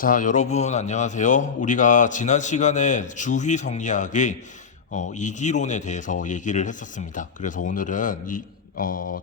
자, 여러분 안녕하세요. 우리가 지난 시간에 주위 성리학의 이기론에 대해서 얘기를 했었습니다. 그래서 오늘은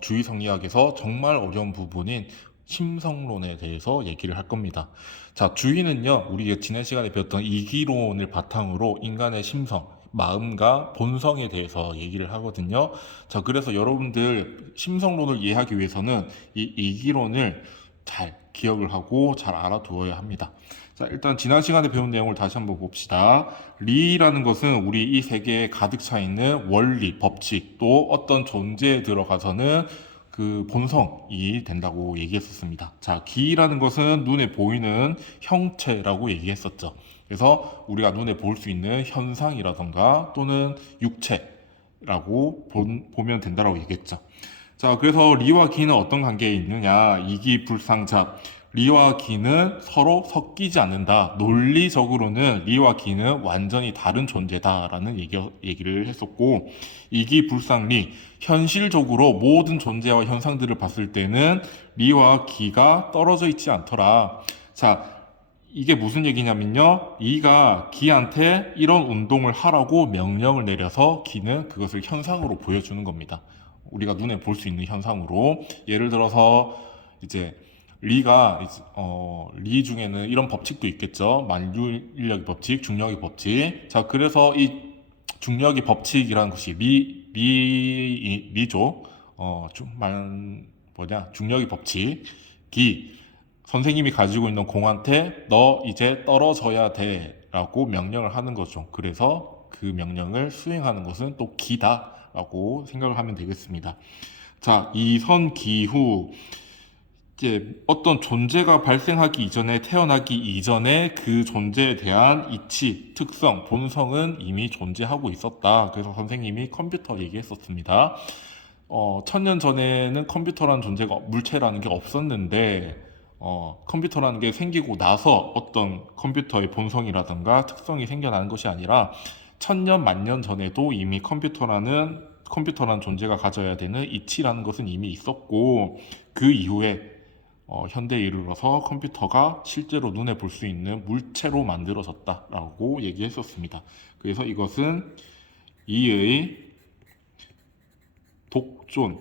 주위 성리학에서 정말 어려운 부분인 심성론에 대해서 얘기를 할 겁니다. 자, 주위는요, 우리가 지난 시간에 배웠던 이기론을 바탕으로 인간의 심성, 마음과 본성에 대해서 얘기를 하거든요. 자, 그래서 여러분들 심성론을 이해하기 위해서는 이 이기론을 잘 기억을 하고 잘 알아두어야 합니다. 자, 일단 지난 시간에 배운 내용을 다시 한번 봅시다. 리라는 것은 우리 이 세계에 가득 차 있는 원리, 법칙, 또 어떤 존재에 들어가서는 그 본성이 된다고 얘기했었습니다. 자, 기라는 것은 눈에 보이는 형체라고 얘기했었죠. 그래서 우리가 눈에 볼 수 있는 현상이라던가 또는 육체라고 보면 된다고 얘기했죠. 자, 그래서 리와 기는 어떤 관계에 있느냐? 이기불상자. 리와 기는 서로 섞이지 않는다. 논리적으로는 리와 기는 완전히 다른 존재다라는 얘기를 했었고, 이기불상리. 현실적으로 모든 존재와 현상들을 봤을 때는 리와 기가 떨어져 있지 않더라. 자, 이게 무슨 얘기냐면요. 이가 기한테 이런 운동을 하라고 명령을 내려서 기는 그것을 현상으로 보여주는 겁니다. 우리가 눈에 볼 수 있는 현상으로. 예를 들어서 이제 리 중에는 이런 법칙도 있겠죠. 만유인력의 법칙, 중력의 법칙. 자, 그래서 이 중력의 법칙이라는 것이 리죠. 중력의 법칙이 선생님이 가지고 있는 공한테 너 이제 떨어져야 돼 라고 명령을 하는 거죠. 그래서 그 명령을 수행하는 것은 또 기다라고 생각을 하면 되겠습니다. 자, 이선 기후. 이제 어떤 존재가 발생하기 이전에, 태어나기 이전에 그 존재에 대한 이치, 특성, 본성은 이미 존재하고 있었다. 그래서 선생님이 컴퓨터 얘기했었습니다. 1000년 전에는 컴퓨터라는 존재가, 물체라는 게 없었는데, 컴퓨터라는 게 생기고 나서 어떤 컴퓨터의 본성이라든가 특성이 생겨나는 것이 아니라 1000년, 만년 전에도 이미 컴퓨터라는 존재가 가져야 되는 이치라는 것은 이미 있었고, 그 이후에 현대에 이르러서 컴퓨터가 실제로 눈에 볼 수 있는 물체로 만들어졌다라고 얘기했었습니다. 그래서 이것은 이의 독존,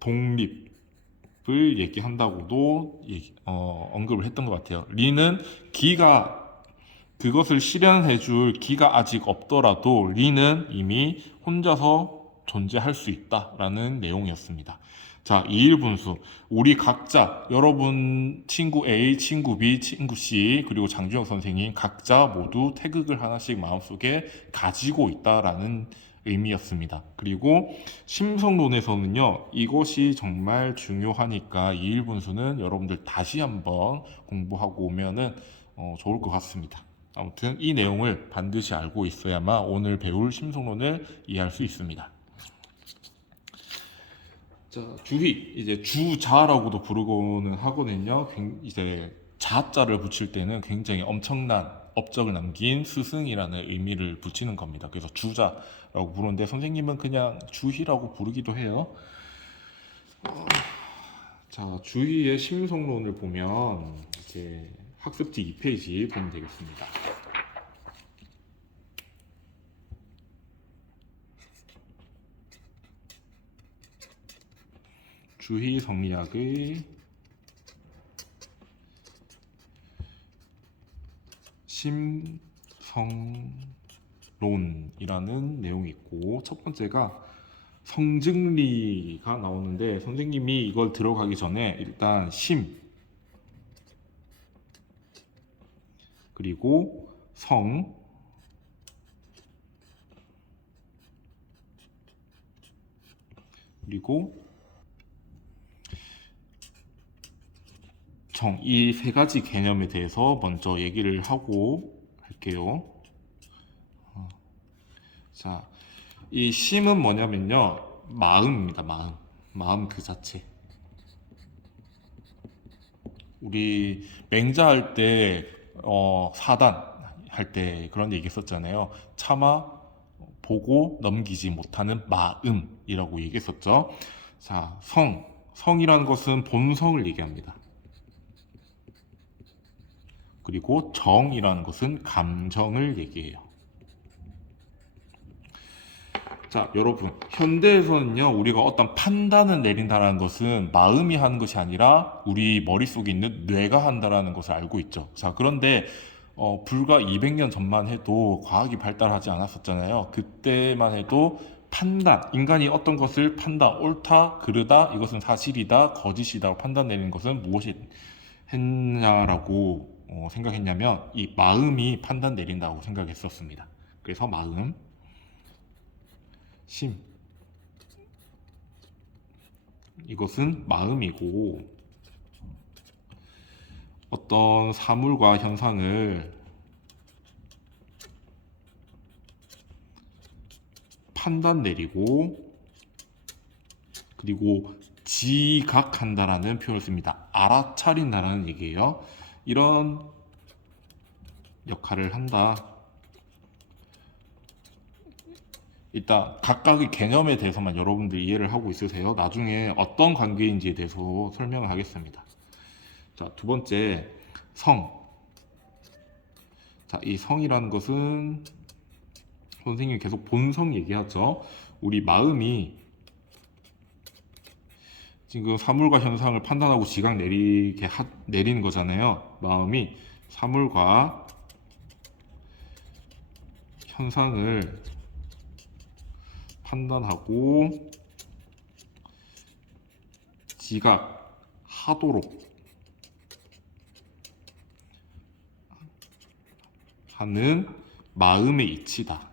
독립을 얘기한다고도 언급을 했던 것 같아요. 리는 기가 그것을 실현해줄 기가 아직 없더라도 리는 이미 혼자서 존재할 수 있다라는 내용이었습니다. 자, 이일분수. 우리 각자, 여러분 친구 A, 친구 B, 친구 C, 그리고 장주영 선생님 각자 모두 태극을 하나씩 마음속에 가지고 있다라는 의미였습니다. 그리고 심성론에서는요, 이것이 정말 중요하니까 이일분수는 여러분들 다시 한번 공부하고 오면은 좋을 것 같습니다. 아무튼 이 내용을 반드시 알고 있어야만 오늘 배울 심성론을 이해할 수 있습니다. 자, 주희, 이제 주자라고도 부르고는 하거든요. 이제 자자를 붙일 때는 굉장히 엄청난 업적을 남긴 스승이라는 의미를 붙이는 겁니다. 그래서 주자라고 부르는데 선생님은 그냥 주희라고 부르기도 해요. 자, 주희의 심성론을 보면 이제 학습지 2페이지 보면 되겠습니다. 주희 성리학의 심성론이라는 내용이 있고, 첫 번째가 성증리가 나오는데 선생님이 이걸 들어가기 전에 일단 심, 그리고 성, 그리고 정, 이 세 가지 개념에 대해서 먼저 얘기를 하고 할게요. 자, 이 심은 뭐냐면요, 마음입니다. 마음 그 자체. 우리 맹자할 때 사단 할 때 그런 얘기 했었잖아요. 차마 보고 넘기지 못하는 마음이라고 얘기했었죠. 자, 성이라는 것은 본성을 얘기합니다. 그리고 정이라는 것은 감정을 얘기해요. 자, 여러분, 현대에서는요, 우리가 어떤 판단을 내린다는 것은 마음이 하는 것이 아니라 우리 머릿속에 있는 뇌가 한다라는 것을 알고 있죠. 자, 그런데 불과 200년 전만 해도 과학이 발달하지 않았었잖아요. 그때만 해도 판단, 인간이 어떤 것을 판단, 옳다, 그르다, 이것은 사실이다, 거짓이다 판단 내리는 것은 무엇이 했냐라고 생각했냐면 이 마음이 판단 내린다고 생각했었습니다. 그래서 마음, 심, 이것은 마음이고 어떤 사물과 현상을 판단 내리고 그리고 지각한다라는 표현을 씁니다. 알아차린다라는 얘기예요. 이런 역할을 한다. 일단 각각의 개념에 대해서만 여러분들 이해를 하고 있으세요. 나중에 어떤 관계인지에 대해서 설명을 하겠습니다. 자, 두 번째, 성. 자, 이 성이라는 것은 선생님이 계속 본성 얘기하죠. 우리 마음이 지금 사물과 현상을 판단하고 지각 내리는 거잖아요. 마음이 사물과 현상을 판단하고 지각하도록 하는 마음의 이치다.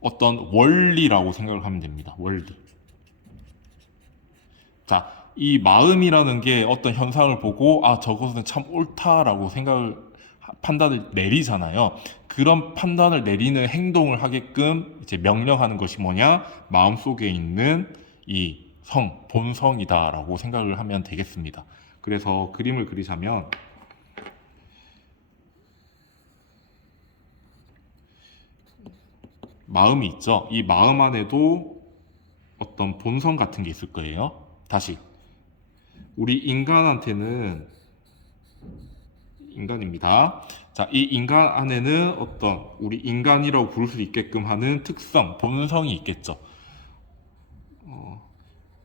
어떤 원리라고 생각을 하면 됩니다. 원리. 자, 이 마음이라는 게 어떤 현상을 보고 저것은 참 옳다라고 판단을 내리잖아요. 그런 판단을 내리는 행동을 하게끔 이제 명령하는 것이 뭐냐? 마음속에 있는 이 본성이다라고 생각을 하면 되겠습니다. 그래서 그림을 그리자면 마음이 있죠. 이 마음 안에도 어떤 본성 같은 게 있을 거예요. 다시 우리 인간한테는 인간입니다. 자, 이 인간 안에는 어떤 우리 인간이라고 부를 수 있게끔 하는 특성, 본성이 있겠죠.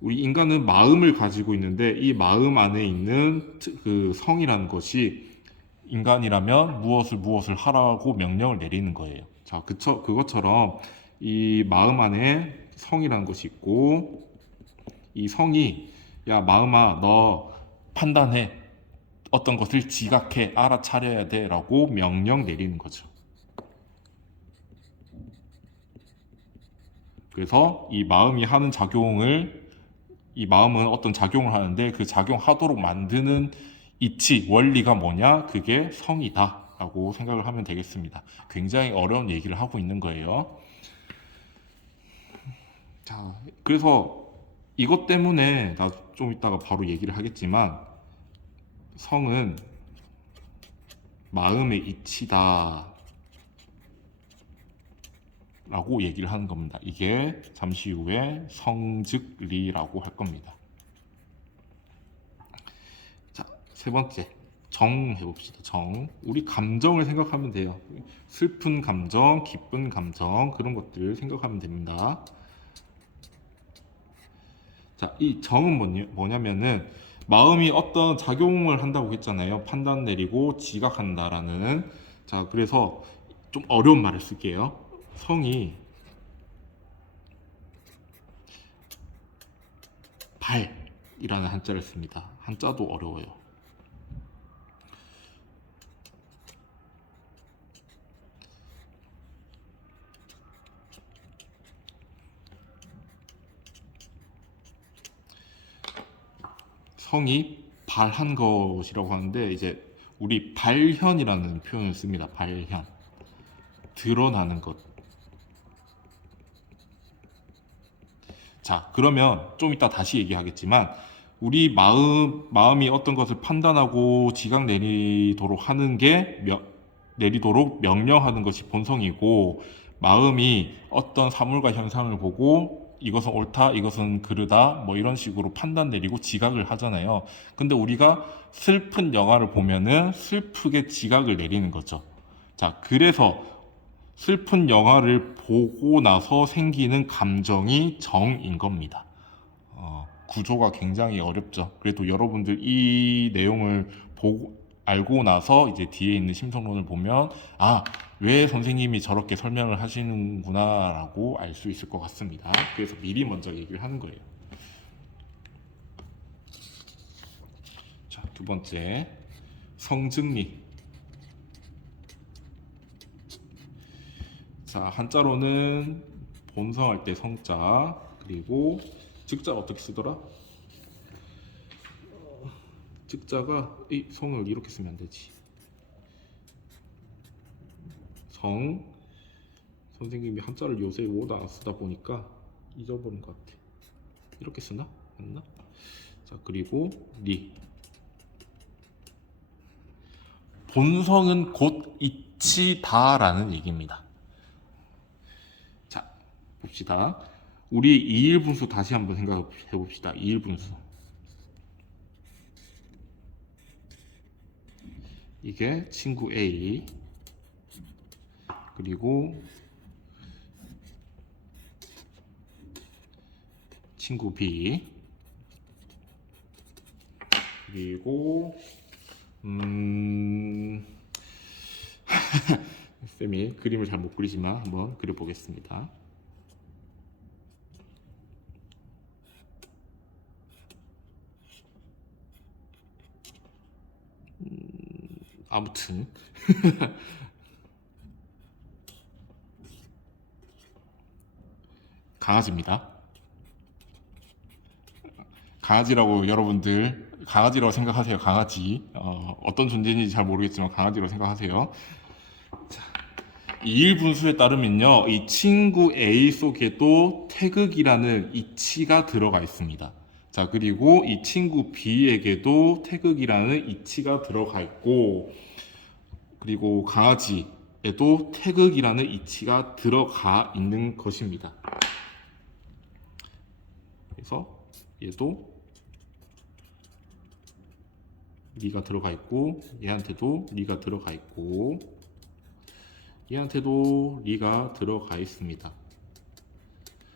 우리 인간은 마음을 가지고 있는데 이 마음 안에 있는 그 성이라는 것이 인간이라면 무엇을 하라고 명령을 내리는 거예요. 자, 그것처럼 이 마음 안에 성이라는 것이 있고 이 성이 야 마음아 너 판단해 어떤 것을 지각해 알아차려야 돼 라고 명령 내리는 거죠. 그래서 이 마음이 하는 이 마음은 어떤 작용을 하는데 그 작용하도록 만드는 이치, 원리가 뭐냐? 그게 성이다 라고 생각을 하면 되겠습니다. 굉장히 어려운 얘기를 하고 있는 거예요. 자, 그래서 이것 때문에 나 좀 이따가 바로 얘기를 하겠지만 성은 마음의 이치다 라고 얘기를 하는 겁니다. 이게 잠시 후에 성즉리라고 할 겁니다. 자, 세 번째 정 해봅시다. 정. 우리 감정을 생각하면 돼요. 슬픈 감정, 기쁜 감정 그런 것들을 생각하면 됩니다. 자, 이 정은 뭐냐면은 마음이 어떤 작용을 한다고 했잖아요. 판단 내리고 지각한다라는. 자, 그래서 좀 어려운 말을 쓸게요. 성이 발이라는 한자를 씁니다. 한자도 어려워요. 성이 발한 것이라고 하는데 이제 우리 발현이라는 표현을 씁니다. 발현. 드러나는 것. 자, 그러면 좀 이따 다시 얘기하겠지만 우리 마음이 어떤 것을 판단하고 지각 내리도록 명령하는 것이 본성이고 마음이 어떤 사물과 현상을 보고 이것은 옳다, 이것은 그르다, 뭐 이런 식으로 판단 내리고 지각을 하잖아요. 근데 우리가 슬픈 영화를 보면은 슬프게 지각을 내리는 거죠. 자, 그래서 슬픈 영화를 보고 나서 생기는 감정이 정인 겁니다. 구조가 굉장히 어렵죠. 그래도 여러분들 이 내용을 보고 알고 나서 이제 뒤에 있는 심성론을 보면 아, 왜 선생님이 저렇게 설명을 하시는구나라고 알 수 있을 것 같습니다. 그래서 미리 먼저 얘기를 하는 거예요. 자, 두 번째, 성증리. 자, 한자로는 본성할 때 성자, 그리고 즉자 어떻게 쓰더라? 즉자가 이 성을 이렇게 쓰면 안 되지. 성, 선생님이 한자를 요새 워낙 안 쓰다 보니까 잊어버린 것 같아. 이렇게 쓰나? 맞나? 자, 그리고 리. 본성은 곧 이치다라는 얘기입니다. 자, 봅시다. 우리 이일분수 다시 한번 생각해 봅시다. 이일분수. 이게 친구 A, 그리고 친구 B, 그리고 쌤이 그림을 잘 못 그리지만 한번 그려보겠습니다. 아무튼 강아지입니다. 강아지라고 여러분들 강아지라고 생각하세요. 강아지 어떤 존재인지 잘 모르겠지만 강아지라고 생각하세요. 자, 이일분수에 따르면요, 이 친구 A 속에도 태극이라는 이치가 들어가 있습니다. 자, 그리고 이 친구 B에게도 태극이라는 이치가 들어가 있고, 그리고 강아지에도 태극이라는 이치가 들어가 있는 것입니다. 그래서 얘도 리가 들어가 있고, 얘한테도 리가 들어가 있고, 얘한테도 리가 들어가 있습니다.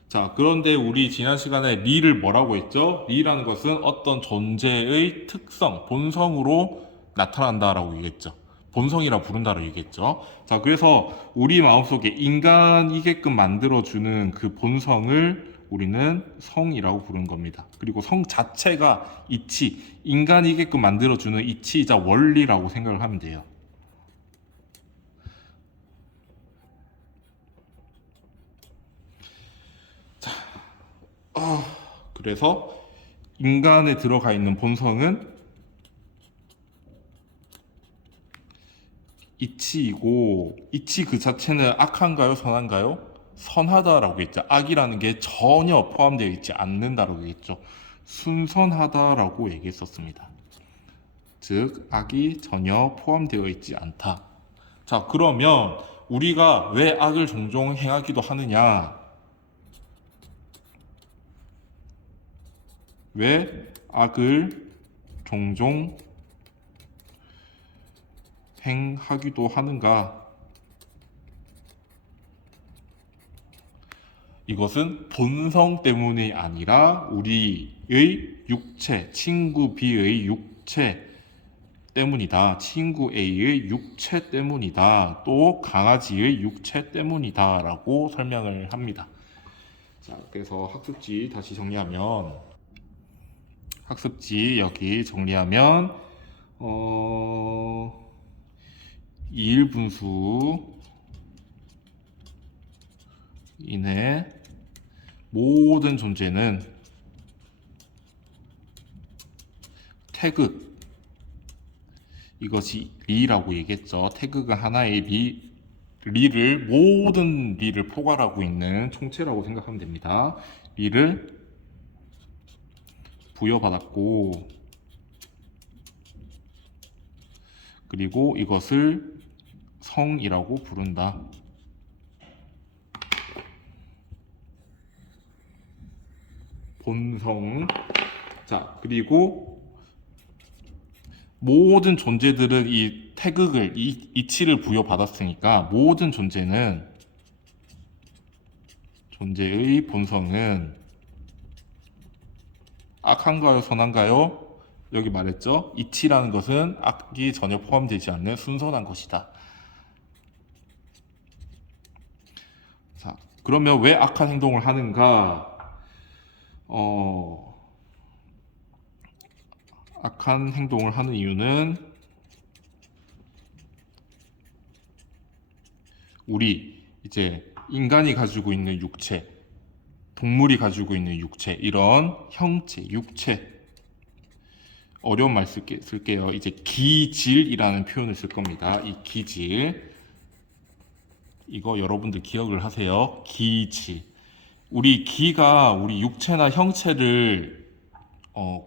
자, 그런데 우리 지난 시간에 리를 뭐라고 했죠? 리라는 것은 어떤 존재의 특성, 본성으로 나타난다라고 얘기했죠. 본성이라 부른다라고 얘기했죠. 자, 그래서 우리 마음속에 인간이게끔 만들어주는 그 본성을 우리는 성이라고 부르는 겁니다. 그리고 성 자체가 이치, 인간이게끔 만들어주는 이치이자 원리라고 생각을 하면 돼요. 그래서 인간에 들어가 있는 본성은 이치이고, 이치 그 자체는 악한가요, 선한가요? 선하다라고 했죠. 악이라는 게 전혀 포함되어 있지 않는다라고 했죠. 순선하다라고 얘기했었습니다. 즉, 악이 전혀 포함되어 있지 않다. 자, 그러면 우리가 왜 악을 종종 행하기도 하느냐? 왜 악을 종종 행하기도 하는가? 이것은 본성 때문이 아니라 우리의 육체, 친구 B의 육체 때문이다. 친구 A의 육체 때문이다. 또 강아지의 육체 때문이다. 라고 설명을 합니다. 자, 그래서 학습지 다시 정리하면, 학습지 여기 정리하면, 이일분수 인해 모든 존재는 태극, 이것이 리라고 얘기했죠. 태극은 하나의 리를, 모든 리를 포괄하고 있는 총체라고 생각하면 됩니다. 리를 부여받았고, 그리고 이것을 성이라고 부른다. 본성. 자, 그리고 모든 존재들은 이 태극을, 이 이치를 부여받았으니까 모든 존재는, 존재의 본성은 악한가요, 선한가요? 여기 말했죠? 이치라는 것은 악이 전혀 포함되지 않는 순선한 것이다. 자, 그러면 왜 악한 행동을 하는가? 악한 행동을 하는 이유는 우리 이제 인간이 가지고 있는 육체, 동물이 가지고 있는 육체, 이런 형체, 육체, 어려운 말 쓸게요. 이제 기질이라는 표현을 쓸 겁니다. 이 기질, 이거 여러분들 기억을 하세요. 기질. 우리 기가 우리 육체나 형체를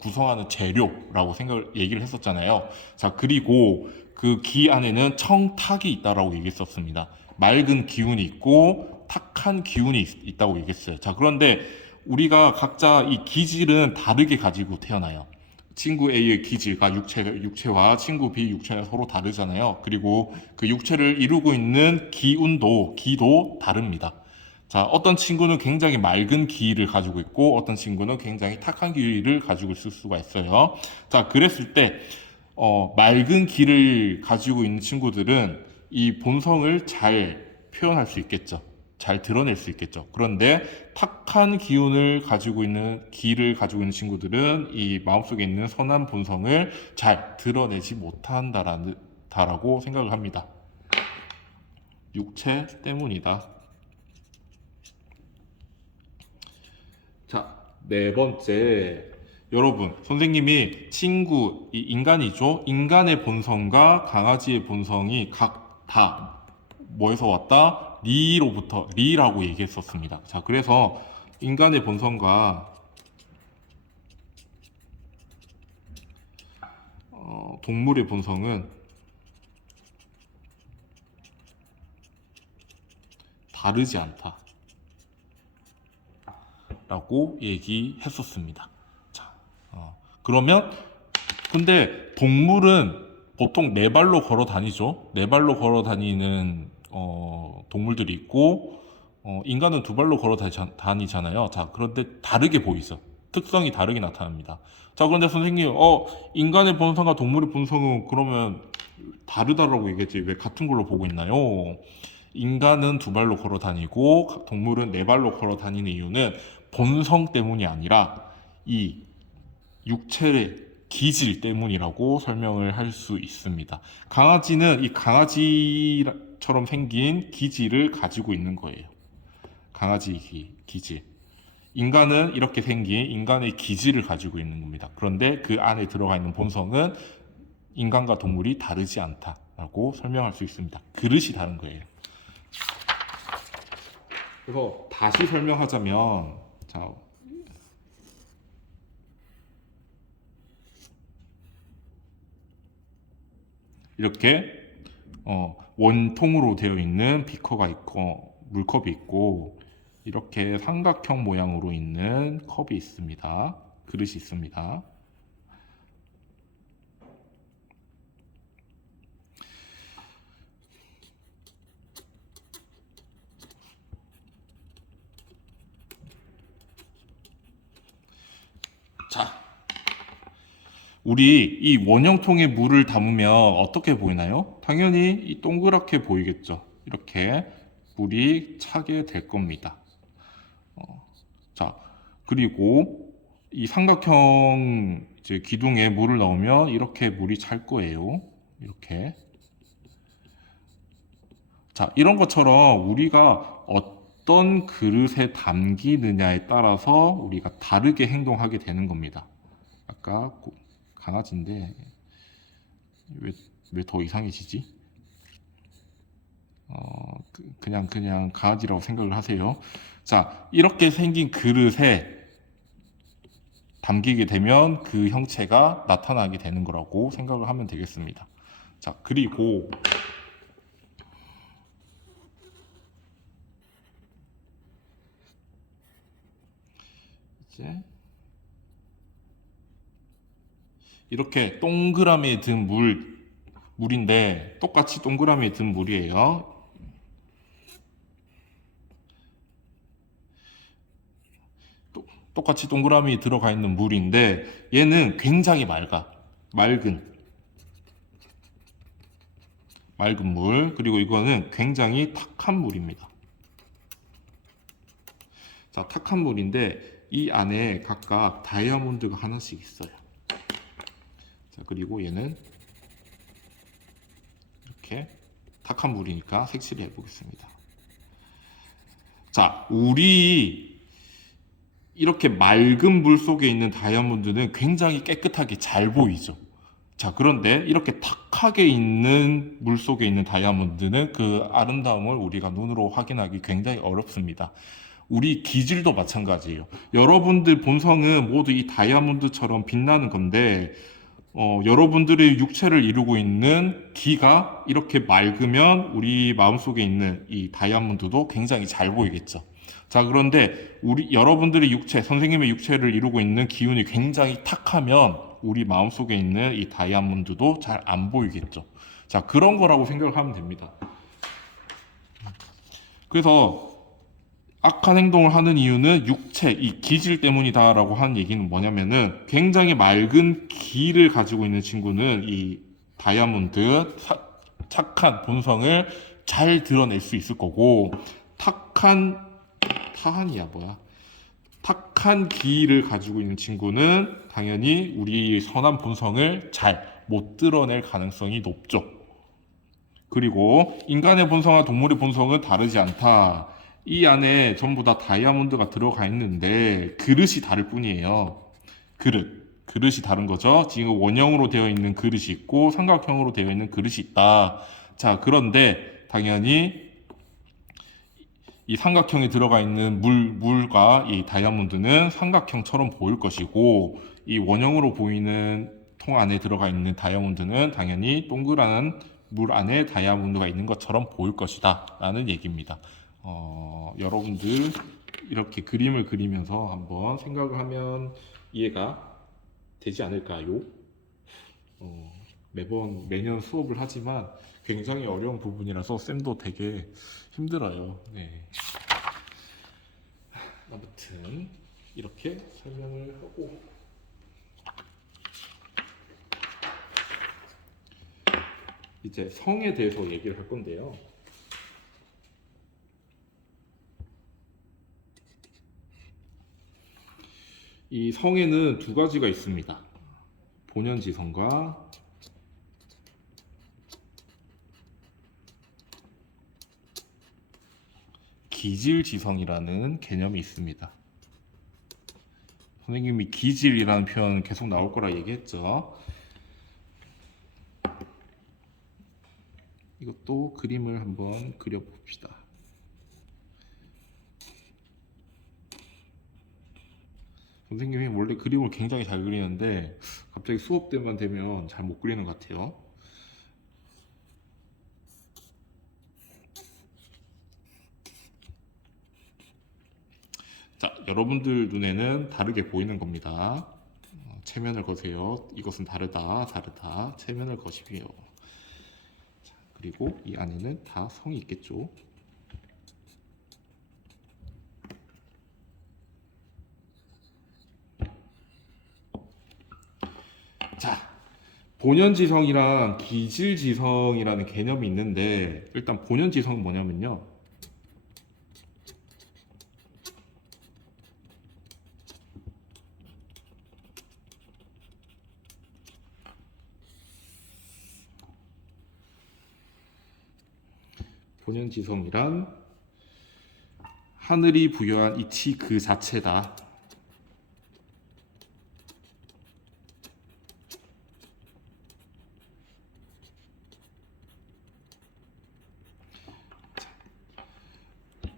구성하는 재료라고 얘기를 했었잖아요. 자, 그리고 그 기 안에는 청탁이 있다라고 얘기했었습니다. 맑은 기운이 있고 탁한 기운이 있다고 얘기했어요. 자, 그런데 우리가 각자 이 기질은 다르게 가지고 태어나요. 친구 A의 기질과 육체와 친구 B 육체는 서로 다르잖아요. 그리고 그 육체를 이루고 있는 기도 다릅니다. 자, 어떤 친구는 굉장히 맑은 기를 가지고 있고 어떤 친구는 굉장히 탁한 기를 가지고 있을 수가 있어요. 자, 그랬을 때 맑은 기를 가지고 있는 친구들은 이 본성을 잘 표현할 수 있겠죠. 잘 드러낼 수 있겠죠. 그런데 탁한 기를 가지고 있는 친구들은 이 마음속에 있는 선한 본성을 잘 드러내지 못한다라고 생각을 합니다. 육체 때문이다. 자, 네 번째. 여러분, 선생님이 이 인간이죠? 인간의 본성과 강아지의 본성이 각 다 뭐에서 왔다? 리라고 얘기했었습니다. 자, 그래서 인간의 본성과 동물의 본성은 다르지 않다 라고 얘기했었습니다. 자, 그러면 근데 동물은 보통 네 발로 걸어 다니죠. 네 발로 걸어 다니는 동물들이 있고 인간은 두 발로 걸어 다니잖아요. 자, 그런데 다르게 보이죠. 특성이 다르게 나타납니다. 자, 그런데 선생님, 인간의 본성과 동물의 본성은 그러면 다르다라고 얘기했지 왜 같은 걸로 보고 있나요? 인간은 두 발로 걸어 다니고 동물은 네 발로 걸어 다니는 이유는 본성 때문이 아니라 이 육체의 기질 때문이라고 설명을 할 수 있습니다. 강아지는 이 강아지처럼 생긴 기질을 가지고 있는 거예요. 강아지 기질. 인간은 이렇게 생긴 인간의 기질을 가지고 있는 겁니다. 그런데 그 안에 들어가 있는 본성은 인간과 동물이 다르지 않다라고 설명할 수 있습니다. 그릇이 다른 거예요. 그래서 다시 설명하자면, 자, 이렇게 원통으로 되어 있는 비커가 있고 물컵이 있고 이렇게 삼각형 모양으로 있는 컵이 있습니다. 그릇이 있습니다. 자, 우리 이 원형통에 물을 담으면 어떻게 보이나요? 당연히 이 동그랗게 보이겠죠. 이렇게 물이 차게 될 겁니다. 자, 그리고 이 삼각형 이제 기둥에 물을 넣으면 이렇게 물이 찰 거예요. 이렇게. 자, 이런 것처럼 우리가 어떤 그릇에 담기느냐에 따라서 우리가 다르게 행동하게 되는 겁니다. 아까 강아지인데 왜 더 이상해지지? 그냥 강아지라고 생각을 하세요. 자, 이렇게 생긴 그릇에 담기게 되면 그 형체가 나타나게 되는 거라고 생각을 하면 되겠습니다. 자, 그리고 이제 이렇게 동그라미에 든 물인데 똑같이 동그라미에 든 물이에요. 똑같이 동그라미에 들어가 있는 물인데 얘는 굉장히 맑은 물. 그리고 이거는 굉장히 탁한 물입니다. 자, 탁한 물인데 이 안에 각각 다이아몬드가 하나씩 있어요. 자, 그리고 얘는 이렇게 탁한 물이니까 색칠을 해보겠습니다. 자, 우리 이렇게 맑은 물 속에 있는 다이아몬드는 굉장히 깨끗하게 잘 보이죠. 자, 그런데 이렇게 탁하게 있는 물 속에 있는 다이아몬드는 그 아름다움을 우리가 눈으로 확인하기 굉장히 어렵습니다. 우리 기질도 마찬가지예요. 여러분들 본성은 모두 이 다이아몬드처럼 빛나는 건데, 여러분들의 육체를 이루고 있는 기가 이렇게 맑으면 우리 마음속에 있는 이 다이아몬드도 굉장히 잘 보이겠죠. 자, 그런데 여러분들의 육체, 선생님의 육체를 이루고 있는 기운이 굉장히 탁하면 우리 마음속에 있는 이 다이아몬드도 잘 안 보이겠죠. 자, 그런 거라고 생각을 하면 됩니다. 그래서 악한 행동을 하는 이유는 육체, 이 기질 때문이다라고 하는 얘기는 뭐냐면은 굉장히 맑은 기를 가지고 있는 친구는 이 다이아몬드, 착한 본성을 잘 드러낼 수 있을 거고, 탁한 기를 가지고 있는 친구는 당연히 우리 선한 본성을 잘 못 드러낼 가능성이 높죠. 그리고 인간의 본성과 동물의 본성은 다르지 않다. 이 안에 전부 다 다이아몬드가 들어가 있는데 그릇이 다를 뿐이에요. 그릇이 다른 거죠. 지금 원형으로 되어 있는 그릇이 있고 삼각형으로 되어 있는 그릇이 있다. 자, 그런데 당연히 이 삼각형에 들어가 있는 물과 이 다이아몬드는 삼각형처럼 보일 것이고, 이 원형으로 보이는 통 안에 들어가 있는 다이아몬드는 당연히 동그란 물 안에 다이아몬드가 있는 것처럼 보일 것이다 라는 얘기입니다. 여러분들 이렇게 그림을 그리면서 한번 생각을 하면 이해가 되지 않을까요? 매년 수업을 하지만 굉장히 어려운 부분이라서 쌤도 되게 힘들어요. 네. 아무튼 이렇게 설명을 하고 이제 성에 대해서 얘기를 할 건데요. 이 성에는 두 가지가 있습니다. 본연지성과 기질지성이라는 개념이 있습니다. 선생님이 기질이라는 표현 계속 나올 거라 얘기했죠. 이것도 그림을 한번 그려봅시다. 선생님이 원래 그림을 굉장히 잘 그리는데 갑자기 수업 때만 되면 잘 못 그리는 것 같아요. 자, 여러분들 눈에는 다르게 보이는 겁니다. 체면을 거세요. 이것은 다르다. 체면을 거시고요. 자, 그리고 이 안에는 다 성이 있겠죠. 자, 본연지성이랑 기질지성이라는 개념이 있는데, 일단 본연지성은 뭐냐면요. 본연지성이란 하늘이 부여한 이치 그 자체다.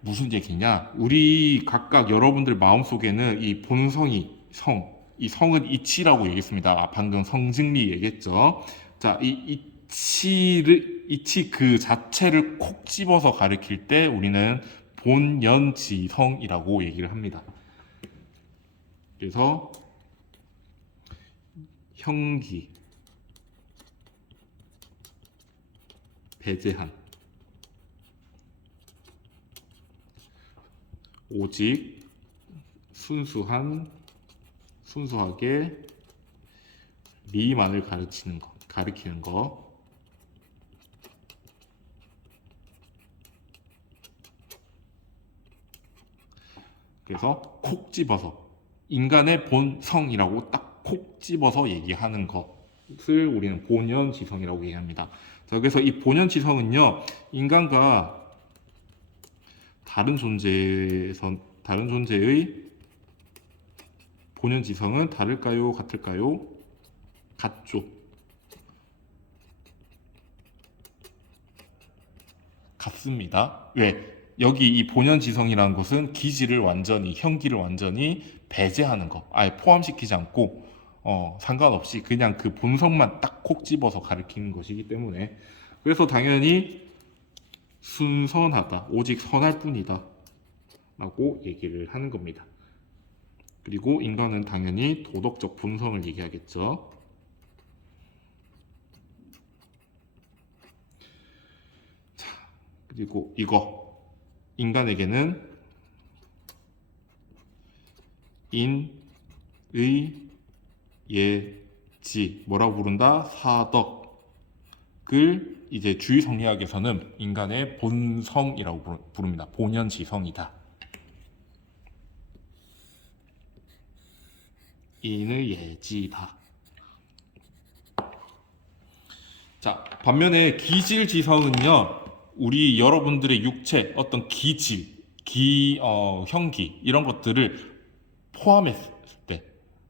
무슨 얘기냐? 우리 각각 여러분들 마음속에는 이 본성이 이 성은 이치라고 얘기했습니다. 방금 성증리 얘기했죠. 자, 이 이치 그 자체를 콕 집어서 가리킬 때 우리는 본연지성이라고 얘기를 합니다. 그래서 형기, 배제한, 오직 순수하게 미만을 가리키는 거. 그래서 콕 집어서 인간의 본성이라고 딱 콕 집어서 얘기하는 것을 우리는 본연지성이라고 얘기합니다. 자, 그래서 이 본연지성은요, 인간과 다른 존재의 본연지성은 다를까요? 같을까요? 같죠. 같습니다. 왜? 여기 이 본연지성이라는 것은 형기를 완전히 배제하는 거, 아예 포함시키지 않고 상관없이 그냥 그 본성만 딱 콕 집어서 가리키는 것이기 때문에, 그래서 당연히 순선하다, 오직 선할 뿐이다 라고 얘기를 하는 겁니다. 그리고 인간은 당연히 도덕적 본성을 얘기하겠죠. 자, 그리고 인간에게는 인, 의, 예, 지, 뭐라고 부른다? 사덕을 이제 주의 성리학에서는 인간의 본성이라고 부릅니다. 본연지성이다. 인의 예지다. 자, 반면에 기질지성은요, 우리 여러분들의 육체, 어떤 형기, 이런 것들을 포함했을 때를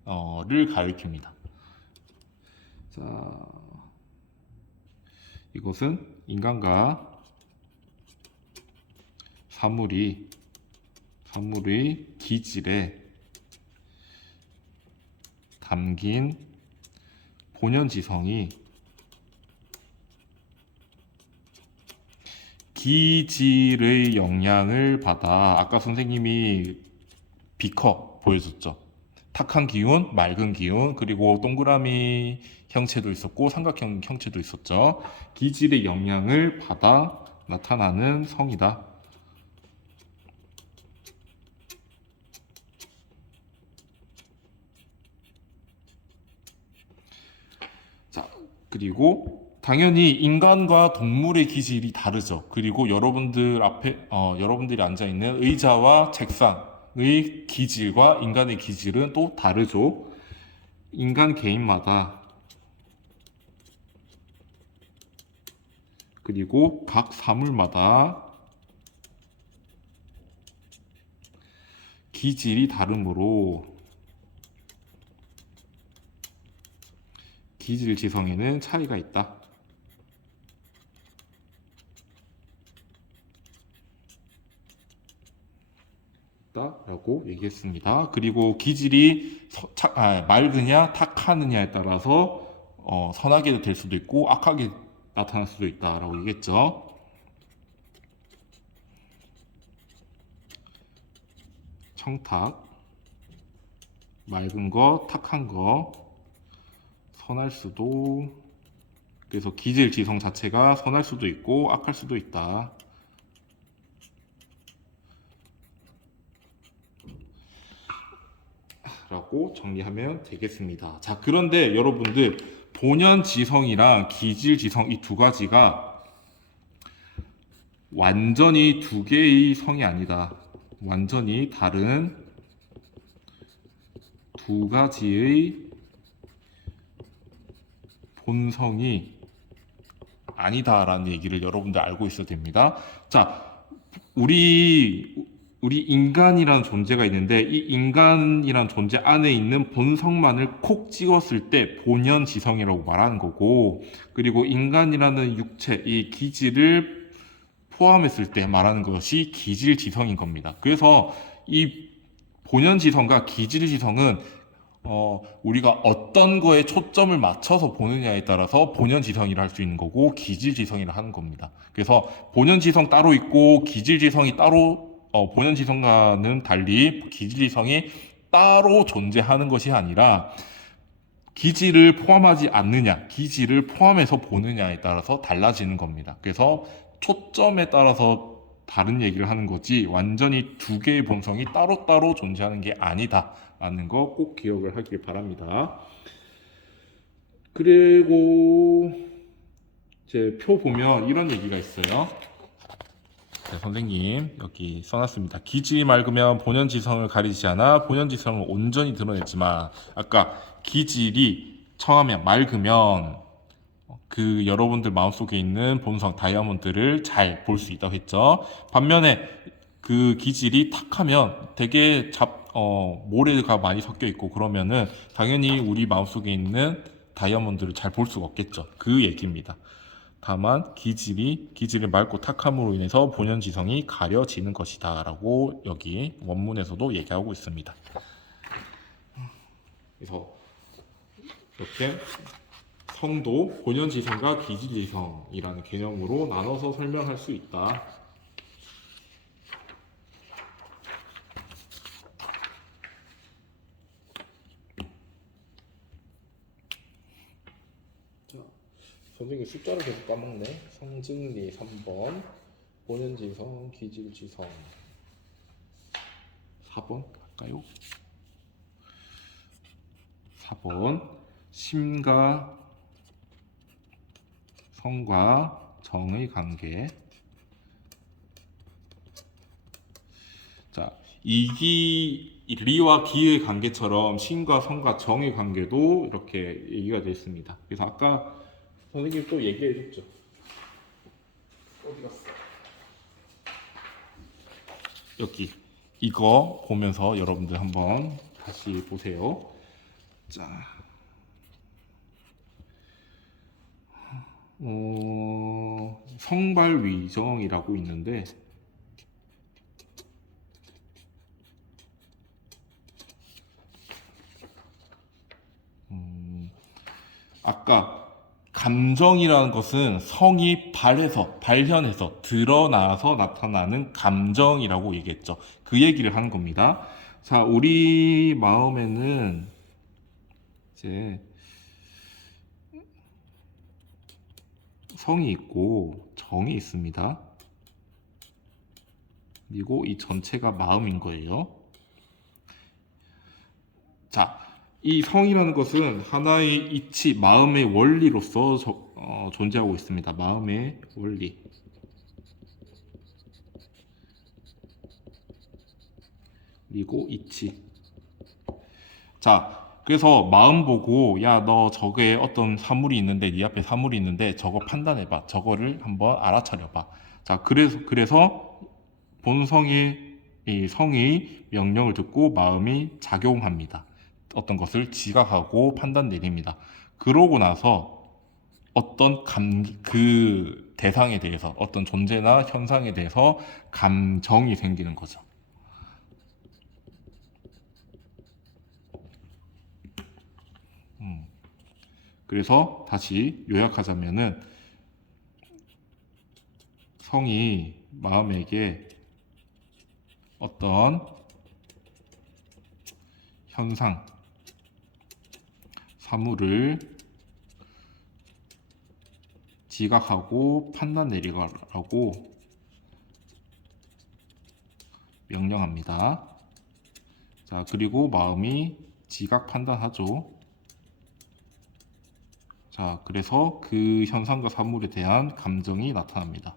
가리킵니다. 자, 이것은 인간과 사물의 기질에 담긴 본연지성이 기질의 영향을 받아, 아까 선생님이 비커 보여줬죠. 탁한 기운, 맑은 기운, 그리고 동그라미 형체도 있었고 삼각형 형체도 있었죠. 기질의 영향을 받아 나타나는 성이다. 자, 그리고 당연히 인간과 동물의 기질이 다르죠. 그리고 여러분들이 앉아 있는 의자와 책상의 기질과 인간의 기질은 또 다르죠. 인간 개인마다, 그리고 각 사물마다 기질이 다르므로 기질지성에는 차이가 있다. 라고 얘기했습니다. 그리고 기질이 맑으냐 탁하느냐에 따라서 선하게 될 수도 있고 악하게 나타날 수도 있다라고 얘기했죠. 청탁, 맑은 거, 탁한 거, 선할 수도, 그래서 기질지성 자체가 선할 수도 있고 악할 수도 있다. 라고 정리하면 되겠습니다. 자, 그런데 여러분들, 본연지성이랑 기질지성 이 두 가지가 완전히 두 개의 성이 아니다. 완전히 다른 두 가지의 본성이 아니다라는 얘기를 여러분들 알고 있어야 됩니다. 자, 우리 인간이라는 존재가 있는데, 이 인간이라는 존재 안에 있는 본성만을 콕 찍었을 때 본연지성이라고 말하는 거고, 그리고 인간이라는 육체, 이 기질을 포함했을 때 말하는 것이 기질지성인 겁니다. 그래서 이 본연지성과 기질지성은 우리가 어떤 거에 초점을 맞춰서 보느냐에 따라서 본연지성이라 할 수 있는 거고 기질지성이라 하는 겁니다. 그래서 본연지성 따로 있고 기질지성이 따로, 본연지성과는 달리 기질지성이 따로 존재하는 것이 아니라 기지를 포함하지 않느냐, 기지를 포함해서 보느냐에 따라서 달라지는 겁니다. 그래서 초점에 따라서 다른 얘기를 하는 거지 완전히 두 개의 본성이 따로따로 존재하는 게 아니다라는 거 꼭 기억을 하길 바랍니다. 그리고 제 표 보면 이런 얘기가 있어요. 네, 선생님 여기 써놨습니다. 기질이 맑으면 본연지성을 가리지 않아 본연지성을 온전히 드러냈지만, 아까 기질이 청하면 맑으면 그 여러분들 마음속에 있는 본성 다이아몬드를 잘 볼 수 있다고 했죠. 반면에 그 기질이 탁하면 되게 모래가 많이 섞여 있고 그러면은 당연히 우리 마음속에 있는 다이아몬드를 잘 볼 수가 없겠죠. 그 얘기입니다. 다만 기질이 맑고 탁함으로 인해서 본연지성이 가려지는 것이다 라고 여기 원문에서도 얘기하고 있습니다. 그래서 이렇게 성도 본연지성과 기질지성이라는 개념으로 나눠서 설명할 수 있다. 선생님 숫자를 계속 까먹네. 성증리 3번, 본연지성, 기질지성 4번 할까요? 4번, 심과 성과 정의 관계. 자, 리와 기의 관계처럼 심과 성과 정의 관계도 이렇게 얘기가 되어 있습니다. 그래서 아까 선생님 또 얘기해 줬죠. 어디 갔어? 여기 이거 보면서 여러분들 한번 다시 보세요. 자, 성발위정이라고 있는데 아까 감정이라는 것은 성이 발현해서 드러나서 나타나는 감정이라고 얘기했죠. 그 얘기를 하는 겁니다. 자, 우리 마음에는 이제 성이 있고 정이 있습니다. 그리고 이 전체가 마음인 거예요. 자, 이 성이라는 것은 하나의 이치, 마음의 원리로서 존재하고 있습니다. 마음의 원리. 그리고 이치. 자, 그래서 마음 보고 야, 너 저게 어떤 사물이 있는데, 네 앞에 사물이 있는데 저거 판단해봐. 저거를 한번 알아차려봐. 자, 그래서 본성의 이 성의 명령을 듣고 마음이 작용합니다. 어떤 것을 지각하고 판단 내립니다. 그러고 나서 어떤 그 대상에 대해서, 어떤 존재나 현상에 대해서 감정이 생기는 거죠. 그래서 다시 요약하자면은 성이 마음에게 어떤 현상, 사물을 지각하고 판단 내리라고 명령합니다. 자, 그리고 마음이 지각 판단하죠. 자, 그래서 그 현상과 사물에 대한 감정이 나타납니다.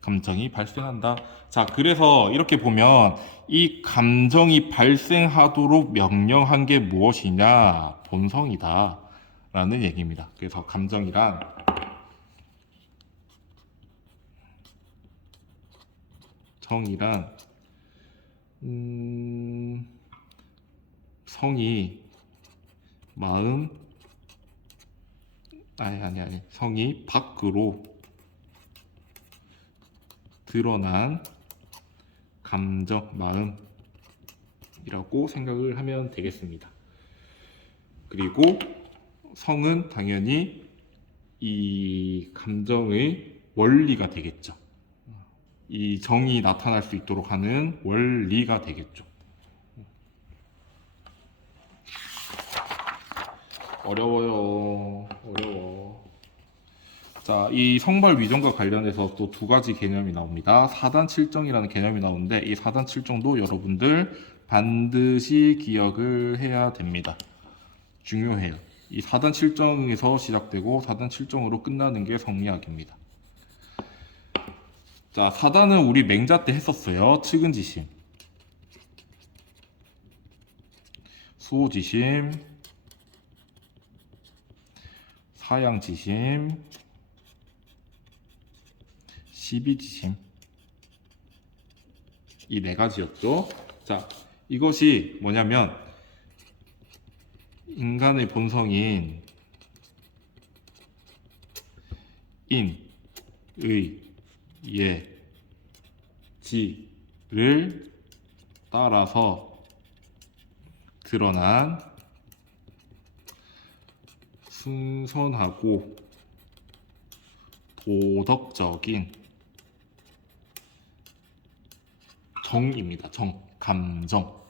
감정이 발생한다. 자, 그래서 이렇게 보면 이 감정이 발생하도록 명령한 게 무엇이냐? 본성이다. 라는 얘기입니다. 그래서 감정이란 정이란 성이 마음 성이 밖으로 드러난 감정, 마음이라고 생각을 하면 되겠습니다. 그리고 성은 당연히 이 감정의 원리가 되겠죠. 이 정이 나타날 수 있도록 하는 원리가 되겠죠. 어려워요. 어려워. 자, 이 성발 위정과 관련해서 또 두 가지 개념이 나옵니다. 사단 칠정이라는 개념이 나오는데 이 사단 칠정도 여러분들 반드시 기억을 해야 됩니다. 중요해요. 이 사단 칠정에서 시작되고 사단 칠정으로 끝나는 게 성리학입니다. 자, 사단은 우리 맹자 때 했었어요. 측은지심, 수호지심, 사양지심, 시비지심, 이 네 가지였죠. 자, 이것이 뭐냐면 인간의 본성인 인, 의, 예, 지를 따라서 드러난 순선하고 도덕적인 정입니다. 정, 감정.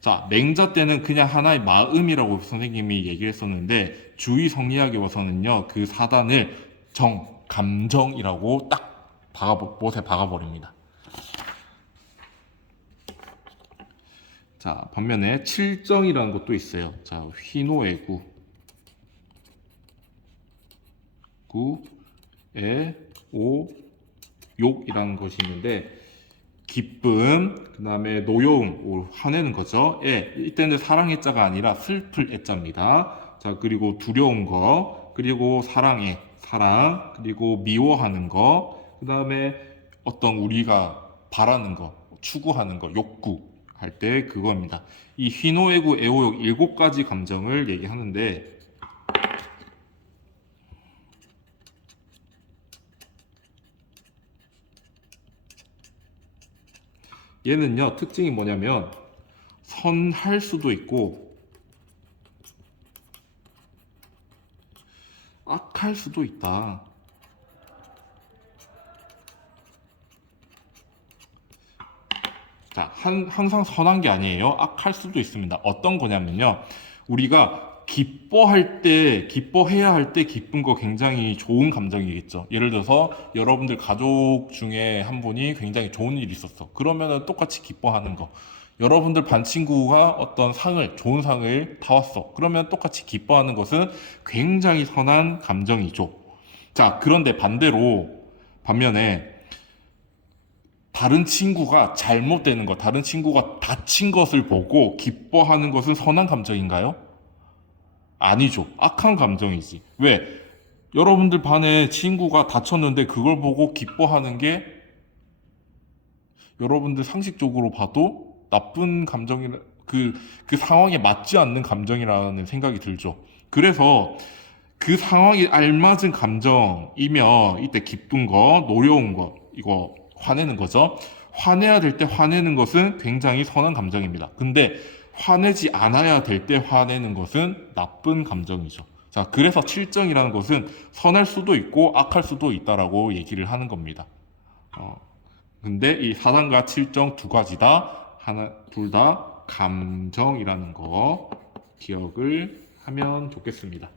자, 맹자 때는 그냥 하나의 마음이라고 선생님이 얘기를 했었는데 주의 성리학에 와서는요, 그 사단을 정, 감정이라고 딱 못에 박아버립니다. 자, 반면에 칠정이라는 것도 있어요. 자, 휘노애구, 에, 오, 욕이라는 것이 있는데 기쁨, 그 다음에 노여움, 화내는 거죠. 이때는 사랑의 자가 아니라 슬플 애자입니다. 자, 그리고 두려운 거, 그리고 사랑의 사랑, 그리고 미워하는 거, 그 다음에 어떤 우리가 바라는 거, 추구하는 거, 욕구 할 때 그겁니다. 이 희노애구, 애호욕 7가지 감정을 얘기하는데 얘는요, 특징이 뭐냐면 선할 수도 있고 악할 수도 있다. 자, 항상 선한 게 아니에요. 악할 수도 있습니다. 어떤 거냐면요, 우리가 기뻐해야 할 때 기쁜 거 굉장히 좋은 감정이겠죠. 예를 들어서 여러분들 가족 중에 한 분이 굉장히 좋은 일이 있었어. 그러면은 똑같이 기뻐하는 거. 여러분들 반 친구가 어떤 좋은 상을 타왔어. 그러면 똑같이 기뻐하는 것은 굉장히 선한 감정이죠. 자, 그런데 반면에 다른 친구가 잘못되는 것, 다른 친구가 다친 것을 보고 기뻐하는 것은 선한 감정인가요? 아니죠. 악한 감정이지. 왜? 여러분들 반에 친구가 다쳤는데 그걸 보고 기뻐하는 게 여러분들 상식적으로 봐도 나쁜 감정이라, 그 상황에 맞지 않는 감정이라는 생각이 들죠. 그래서 그 상황에 알맞은 감정이면 이때 기쁜 거, 노여운 거, 이거 화내는 거죠. 화내야 될 때 화내는 것은 굉장히 선한 감정입니다. 근데 화내지 않아야 될 때 화내는 것은 나쁜 감정이죠. 자, 그래서 칠정이라는 것은 선할 수도 있고 악할 수도 있다라고 얘기를 하는 겁니다. 근데 이 사단과 칠정 두 가지다, 둘 다 감정이라는 거 기억을 하면 좋겠습니다.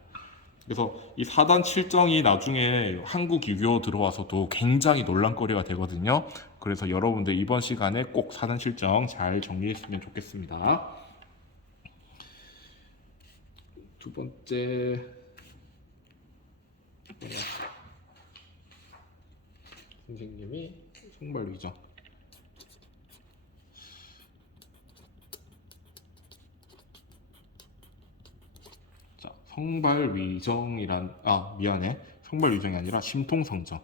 그래서 이 사단 칠정이 나중에 한국 유교 들어와서도 굉장히 논란거리가 되거든요. 그래서 여러분들 이번 시간에 꼭 사단 칠정 잘 정리했으면 좋겠습니다. 두 번째, 선생님이 성발 위정. 자, 성발 위정이란, 미안해. 성발 위정이 아니라 심통성정.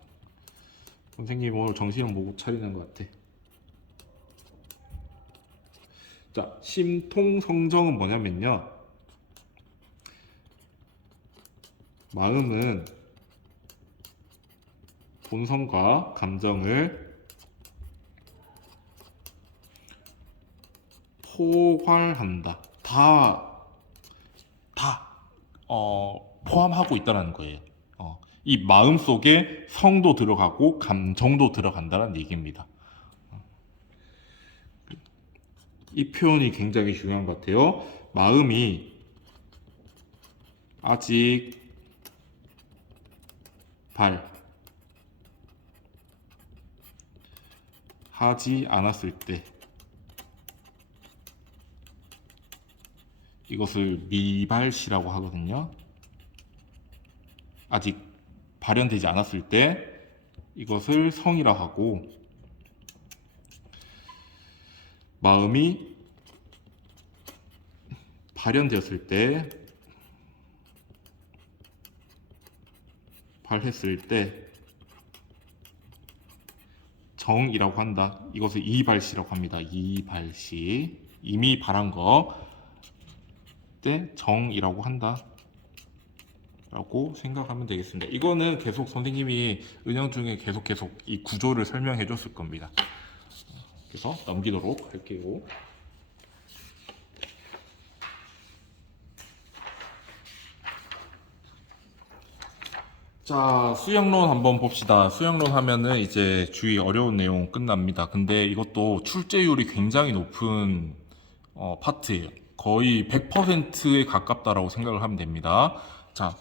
선생님 오늘 정신을 못 차리는 것 같아. 자, 심통성정은 뭐냐면요, 마음은 본성과 감정을 포괄한다. 다 포함하고 있다는 거예요. 이 마음 속에 성도 들어가고 감정도 들어간다는 얘기입니다. 이 표현이 굉장히 중요한 것 같아요. 마음이 아직 발하지 않았을 때 이것을 미발시라고 하거든요. 아직 발현되지 않았을 때 이것을 성이라 하고, 마음이 발현되었을 때, 발했을 때 정이라고 한다. 이것을 이발시라고 합니다. 이발시. 이미 발한 거 때 정이라고 한다 라고 생각하면 되겠습니다. 이거는 계속 선생님이 은영중에 계속 이 구조를 설명해 줬을 겁니다. 그래서 넘기도록 할게요. 자, 수영론 한번 봅시다. 수영론 하면은 이제 주의 어려운 내용 끝납니다. 근데 이것도 출제율이 굉장히 높은 파트예요. 거의 100%에 가깝다라고 생각을 하면 됩니다. 자,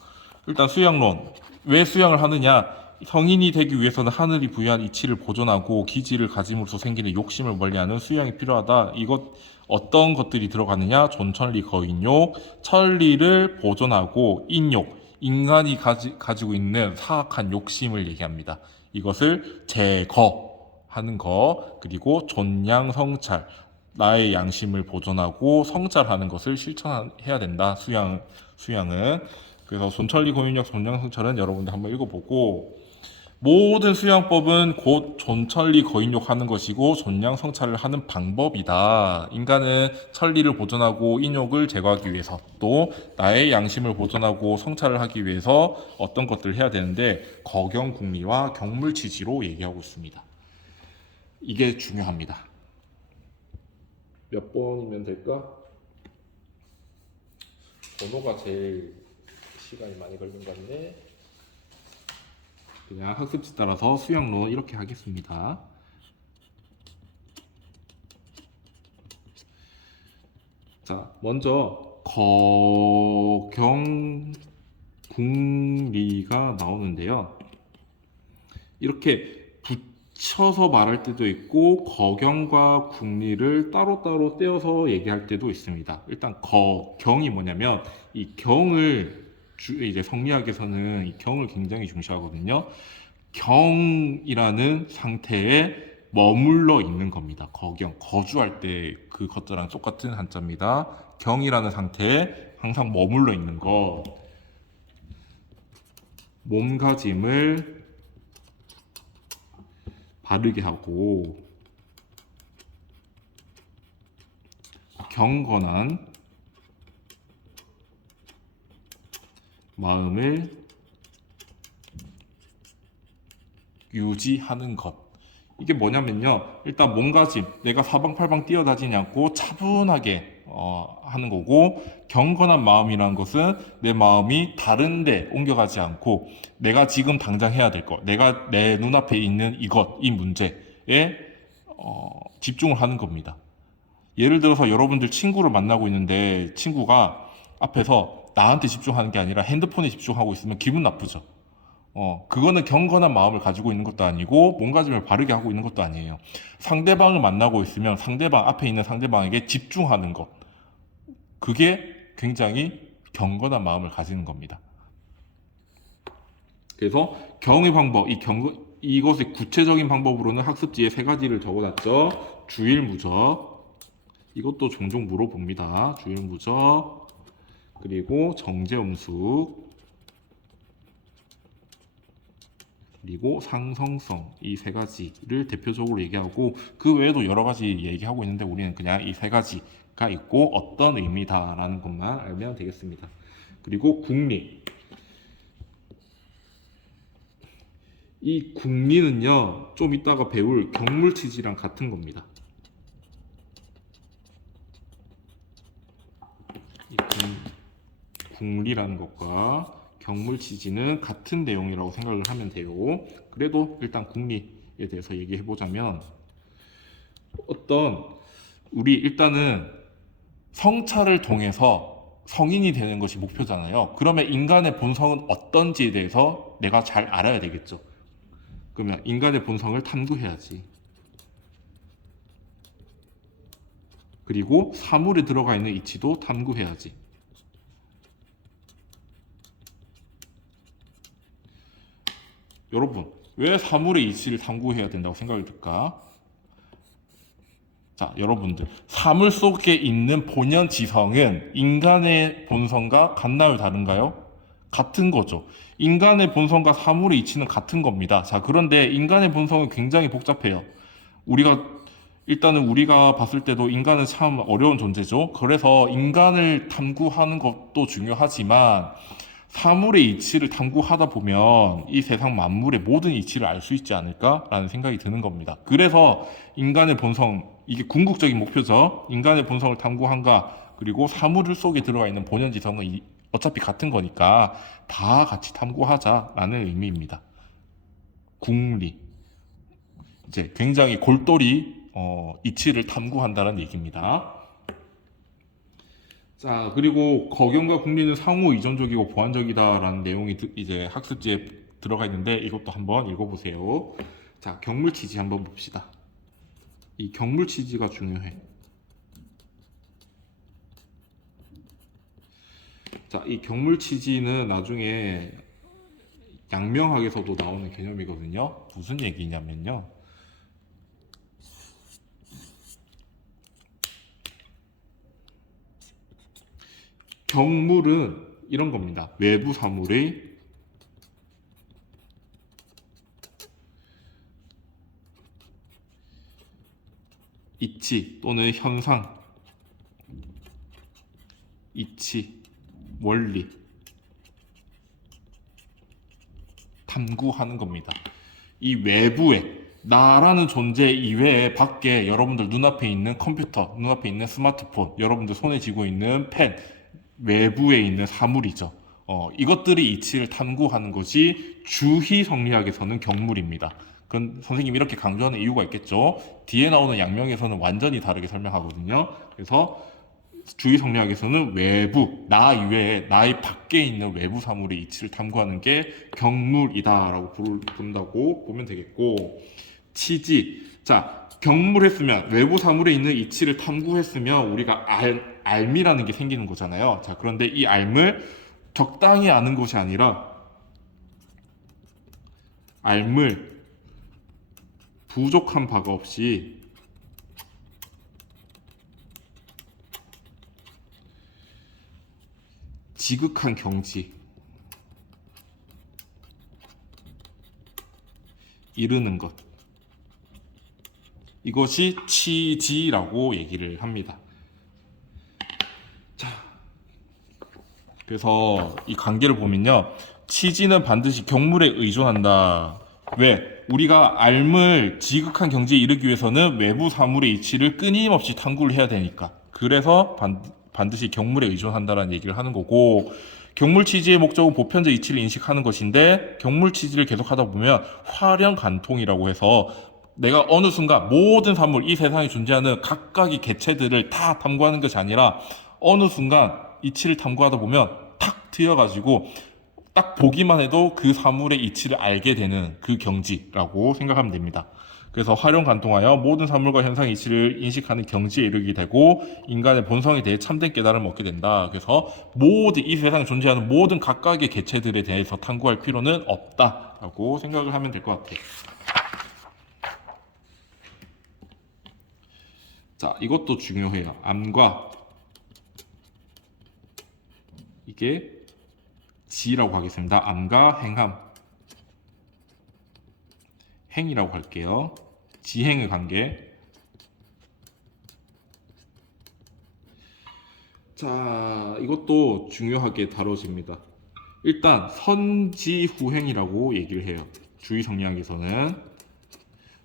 일단 수영론. 왜 수영을 하느냐? 성인이 되기 위해서는 하늘이 부여한 이치를 보존하고 기지를 가짐으로써 생기는 욕심을 멀리하는 수양이 필요하다. 이것 어떤 것들이 들어가느냐? 존천리, 거인욕, 천리를 보존하고 인욕, 인간이 가지고 있는 사악한 욕심을 얘기합니다. 이것을 제거하는 거, 그리고 존양성찰, 나의 양심을 보존하고 성찰하는 것을 실천해야 된다. 수양은. 그래서 존천리, 거인욕, 존양성찰은 여러분들 한번 읽어보고, 모든 수양법은 곧 존천리, 거인욕 하는 것이고 존양성찰을 하는 방법이다. 인간은 천리를 보존하고 인욕을 제거하기 위해서, 또 나의 양심을 보존하고 성찰을 하기 위해서 어떤 것들을 해야 되는데, 거경궁리와 경물치지로 얘기하고 있습니다. 이게 중요합니다. 몇 번이면 될까? 번호가 제일 시간이 많이 걸린 것 같네. 그냥 학습지 따라서 수영론 이렇게 하겠습니다. 자, 먼저 거경궁리가 나오는데요. 이렇게 붙여서 말할 때도 있고 거경과 궁리를 따로따로 떼어서 얘기할 때도 있습니다. 일단 거경이 뭐냐면, 이 경을 이제 성리학에서는 이 경을 굉장히 중시하거든요. 경이라는 상태에 머물러 있는 겁니다. 거경, 거주할 때 그것들랑 똑같은 한자입니다. 경이라는 상태에 항상 머물러 있는 거. 몸가짐을 바르게 하고 경건한 마음을 유지하는 것. 이게 뭐냐면요, 일단 몸가짐, 내가 사방팔방 뛰어다니지 않고 차분하게 하는 거고, 경건한 마음이라는 것은 내 마음이 다른데 옮겨가지 않고 내가 지금 당장 해야 될 것, 내가 내 눈앞에 있는 이 문제에 집중을 하는 겁니다. 예를 들어서 여러분들 친구를 만나고 있는데 친구가 앞에서 나한테 집중하는 게 아니라 핸드폰에 집중하고 있으면 기분 나쁘죠. 그거는 경건한 마음을 가지고 있는 것도 아니고 몸가짐을 바르게 하고 있는 것도 아니에요. 상대방을 만나고 있으면 앞에 있는 상대방에게 집중하는 것. 그게 굉장히 경건한 마음을 가지는 겁니다. 그래서 경의 방법, 이것의 구체적인 방법으로는 학습지에 3가지를 적어놨죠. 주일무적. 이것도 종종 물어봅니다. 주일무적. 그리고 정제음숙. 그리고 상성성, 이 3가지를 대표적으로 얘기하고, 그 외에도 여러 가지 얘기하고 있는데 우리는 그냥 이 3가지가 있고 어떤 의미다라는 것만 알면 되겠습니다. 그리고 궁리. 이 궁리는요, 좀 이따가 배울 경물치지랑 같은 겁니다. 이 궁리라는 것과 경물치지는 같은 내용이라고 생각을 하면 돼요. 그래도 일단 국리에 대해서 얘기해 보자면 우리 일단은 성찰을 통해서 성인이 되는 것이 목표잖아요. 그러면 인간의 본성은 어떤지에 대해서 내가 잘 알아야 되겠죠. 그러면 인간의 본성을 탐구해야지. 그리고 사물에 들어가 있는 이치도 탐구해야지. 여러분, 왜 사물의 이치를 탐구해야 된다고 생각이 들까? 자, 여러분들, 사물 속에 있는 본연 지성은 인간의 본성과 같나요, 다른가요? 같은 거죠. 인간의 본성과 사물의 이치는 같은 겁니다. 자, 그런데 인간의 본성은 굉장히 복잡해요. 일단은 우리가 봤을 때도 인간은 참 어려운 존재죠. 그래서 인간을 탐구하는 것도 중요하지만 사물의 이치를 탐구하다 보면 이 세상 만물의 모든 이치를 알 수 있지 않을까라는 생각이 드는 겁니다. 그래서 인간의 본성, 이게 궁극적인 목표죠. 인간의 본성을 탐구한가, 그리고 사물 속에 들어가 있는 본연지성은 어차피 같은 거니까 다 같이 탐구하자라는 의미입니다. 궁리. 이제 굉장히 골똘히 이치를 탐구한다는 얘기입니다. 자, 그리고 거경과 궁리는 상호 이전적이고 보완적이다라는 내용이 이제 학습지에 들어가 있는데 이것도 한번 읽어보세요. 자, 경물치지 한번 봅시다. 이 경물치지가 중요해. 자, 이 경물치지는 나중에 양명학에서도 나오는 개념이거든요. 무슨 얘기냐면요. 경물은 이런 겁니다. 외부 사물의 이치 또는 현상, 이치, 원리 탐구하는 겁니다. 이 외부에 나라는 존재 이외에 밖에 여러분들 눈앞에 있는 컴퓨터, 눈앞에 있는 스마트폰, 여러분들 손에 쥐고 있는 펜, 외부에 있는 사물이죠. 이것들이 이치를 탐구하는 것이 주희 성리학에서는 경물입니다. 그건 선생님이 이렇게 강조하는 이유가 있겠죠. 뒤에 나오는 양명에서는 완전히 다르게 설명하거든요. 그래서 주희 성리학에서는 외부, 나 이외에 나의 밖에 있는 외부 사물의 이치를 탐구하는 게 경물이다라고 부른다고 보면 되겠고, 치지. 자, 경물했으면 외부 사물에 있는 이치를 탐구했으면 우리가 알미라는 게 생기는 거잖아요. 자, 그런데 이 알을 적당히 아는 것이 아니라 알을 부족한 바가 없이 지극한 경지 이르는 것, 이것이 치지라고 얘기를 합니다. 자, 그래서 이 관계를 보면요, 치지는 반드시 경물에 의존한다. 왜? 우리가 알을 지극한 경지에 이르기 위해서는 외부 사물의 이치를 끊임없이 탐구를 해야 되니까. 그래서 반드시 경물에 의존한다라는 얘기를 하는 거고, 경물치지의 목적은 보편적 이치를 인식하는 것인데, 경물치지를 계속하다 보면 화령간통이라고 해서 내가 어느 순간 모든 사물, 이 세상에 존재하는 각각의 개체들을 다 탐구하는 것이 아니라 어느 순간 이치를 탐구하다 보면 탁 트여가지고 딱 보기만 해도 그 사물의 이치를 알게 되는 그 경지라고 생각하면 됩니다. 그래서 활용관통하여 모든 사물과 현상의 이치를 인식하는 경지에 이르게 되고 인간의 본성에 대해 참된 깨달음을 얻게 된다. 그래서 이 세상에 존재하는 모든 각각의 개체들에 대해서 탐구할 필요는 없다라고 생각을 하면 될 것 같아요. 자, 이것도 중요해요. 암과 이게 지라고 하겠습니다. 암과 행함, 행이라고 할게요. 지행의 관계. 자, 이것도 중요하게 다뤄집니다. 일단 선지후행이라고 얘기를 해요. 주의 성리학에서는.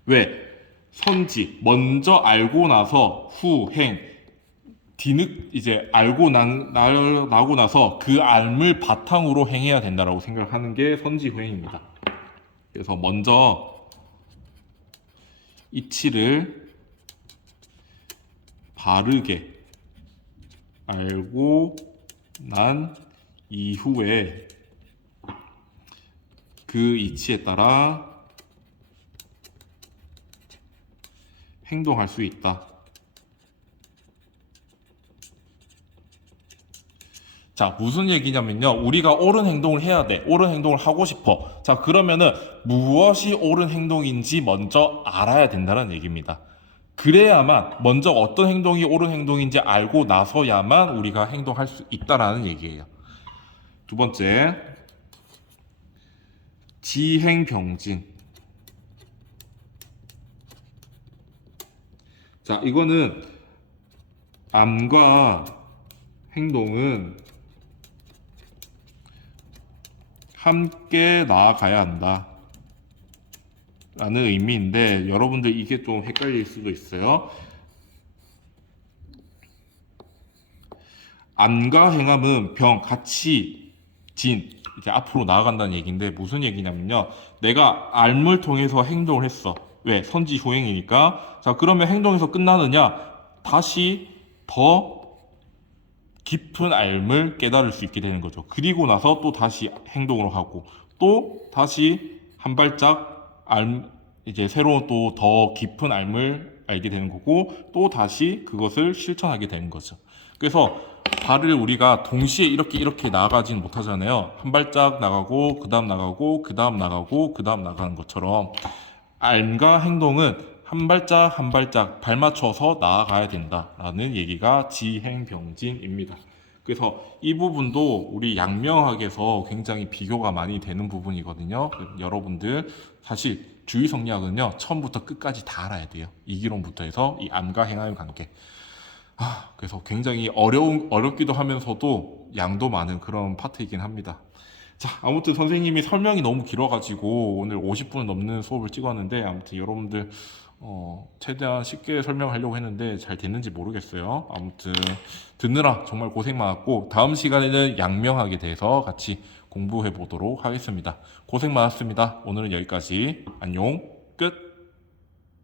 왜? 선지, 먼저 알고 나서 후행, 이제 나고 나서 그 알을 바탕으로 행해야 된다라고 생각하는 게 선지후행입니다. 그래서 먼저 이치를 바르게 알고 난 이후에 그 이치에 따라 행동할 수 있다. 자, 무슨 얘기냐면요. 우리가 옳은 행동을 해야 돼. 옳은 행동을 하고 싶어. 자, 그러면은 무엇이 옳은 행동인지 먼저 알아야 된다는 얘기입니다. 그래야만 먼저 어떤 행동이 옳은 행동인지 알고 나서야만 우리가 행동할 수 있다라는 얘기예요. 두 번째, 지행병진. 자, 이거는 암과 행동은 함께 나아가야 한다 라는 의미인데, 여러분들 이게 좀 헷갈릴 수도 있어요. 암과 행함은 같이 이렇게 앞으로 나아간다는 얘기인데, 무슨 얘기냐면요, 내가 암을 통해서 행동을 했어. 왜? 선지후행이니까. 자, 그러면 행동에서 끝나느냐? 다시 더 깊은 알을 깨달을 수 있게 되는 거죠. 그리고 나서 또 다시 행동을 하고, 또 다시 한 발짝 이제 새로운 또 더 깊은 알을 알게 되는 거고, 또 다시 그것을 실천하게 되는 거죠. 그래서 발을 우리가 동시에 이렇게 나아가지는 못하잖아요. 한 발짝 나가고, 그 다음 나가고, 그 다음 나가고, 그 다음 나가는 것처럼 알과 행동은 한 발짝 한 발짝 발맞춰서 나아가야 된다라는 얘기가 지행병진입니다. 그래서 이 부분도 우리 양명학에서 굉장히 비교가 많이 되는 부분이거든요. 여러분들 사실 주의성리학은요, 처음부터 끝까지 다 알아야 돼요. 이기론부터 해서 이 암과 행함의 관계. 그래서 굉장히 어렵기도 하면서도 양도 많은 그런 파트이긴 합니다. 자, 아무튼 선생님이 설명이 너무 길어가지고 오늘 50분 넘는 수업을 찍었는데, 아무튼 여러분들 최대한 쉽게 설명하려고 했는데 잘 됐는지 모르겠어요. 아무튼 듣느라 정말 고생 많았고, 다음 시간에는 양명학에 대해서 같이 공부해 보도록 하겠습니다. 고생 많았습니다. 오늘은 여기까지. 안녕. 끝.